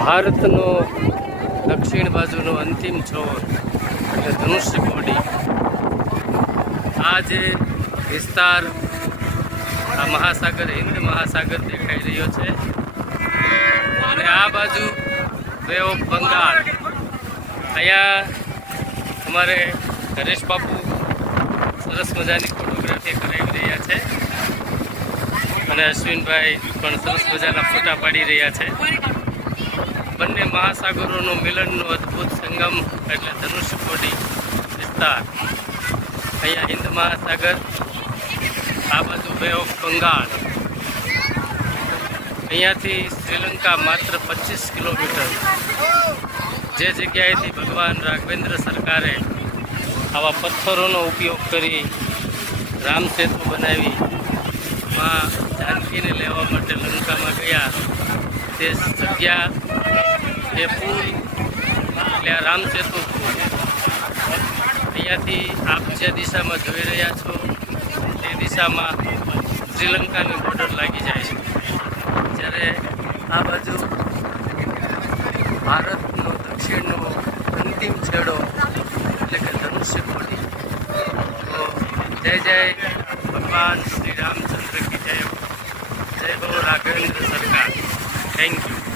ભારતનો દક્ષિણ બાજુનો અંતિમ છોર એટલે ધનુષ્ય કોડી. આ જે વિસ્તાર, આ મહાસાગર, હિન્દ મહાસાગર દેખાઈ રહ્યો છે અને આ બાજુ બે ઓફ બંગાળ. અહીંયા અમારે હરેશ બાપુ સરસ મજાની ફોટોગ્રાફી કરાવી રહ્યા છે અને અશ્વિનભાઈ પણ સરસ મજાના ફોટા પાડી રહ્યા છે. બંને મહાસાગરોનો મિલનનો અદ્ભુત સંગમ એટલે ધનુષ્યકોડી વિસ્તાર. અહીંયા હિન્દ મહાસાગર, આ બાજુ બે ઓફ બંગાળ. અહીંયાથી શ્રીલંકા માત્ર 25 કિલોમીટર. જે જગ્યાએથી ભગવાન રાઘવેન્દ્ર સરકારે આવા પથ્થરોનો ઉપયોગ કરી રામ સેતુ બનાવી માં જાનકીને લેવા માટે લંકામાં ગયા, તે જગ્યા, એ પુલ એટલે આ રામ સેતુ પુલ. અહીંયાથી આપ જે દિશામાં જોઈ રહ્યા છો તે દિશામાં શ્રીલંકાની બોર્ડર લાગી જાય છે. જ્યારે આ બાજુ ભારતનો દક્ષિણનો અંતિમ છેડો એટલે કે ધનુષ્યકોડી. તો જય જય ભગવાન શ્રી રામચંદ્ર કી જય. જય હો રાઘવેન્દ્ર સરકાર. Thank you.